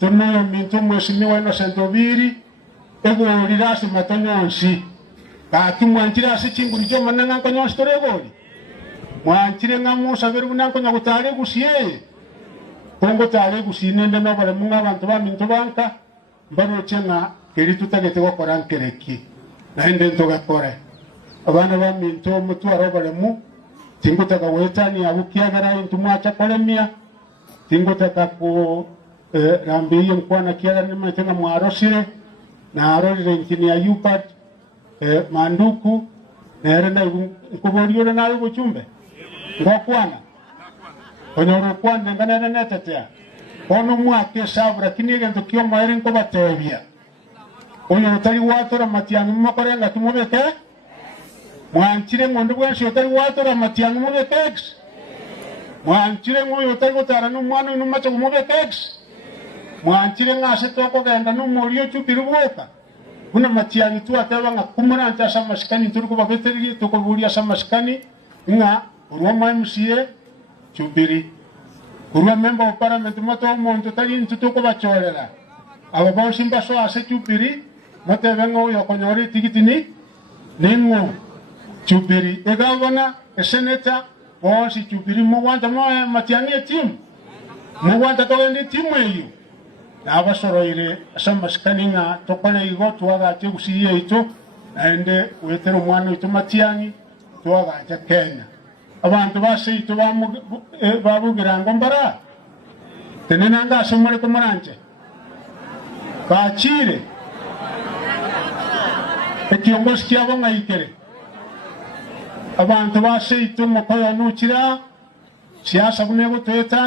Tuno mintu mweshimiwa Innocent Obiri ego rirasi matonyonsi kati mwanchirasi chinguri cho mananga konyonsi toregori mwanchire ngamusa beru nanko nyagutare gusiye kongo tare gusinende no bare munga abantu ba mintu banka mbaro chenga keri tutagete gukora nkereki naende ntogakore abana ba mintu mutu arobare mu tingutaka wetani abukiagara intu mwacha kolemia tingutaka ko rambiye mkwana kiaga nima tenga mwarosire na arorire nchini ya yupat manduku na erenda kuboriore na ugo chumbe ngokwana onyoro kwana ngana netetea ono mwake sabra kinige ndokyo maire nko batebia onyo utari watora matiangu makorenga tumubeke mwanchire ngondo bwenshi utari watora matiangu mubeke mwanchire ngoyo utari gutara n'umwana n'umache kumubeke mwanchire ngase toko genda n'umuriyo cyubirubuka kuna matiangu tu ataba ngakumura ntasa mashikani turi kubabeteriri toko buriya samashikani nga urwa MCA cyubiri urwa member of parliament mato umuntu tari ntutoko bachorera abo bashimba so ase cyubiri matebengo yokonyori tigitini nimwo cyubiri egabona senator bosi cyubiri mu wanda matiangu team mu wanda to ndi team eyo abasoroire asamashikani nga tokole igo twagache gusiye ito ende wetero mwana ito matiangi twagache Kenya abantu base ito babugira ngombara tenenanga asomore ko maranje kachire ekiongozi kyabo ngayikere abantu base ito mokoya nukira siasa bunego tweta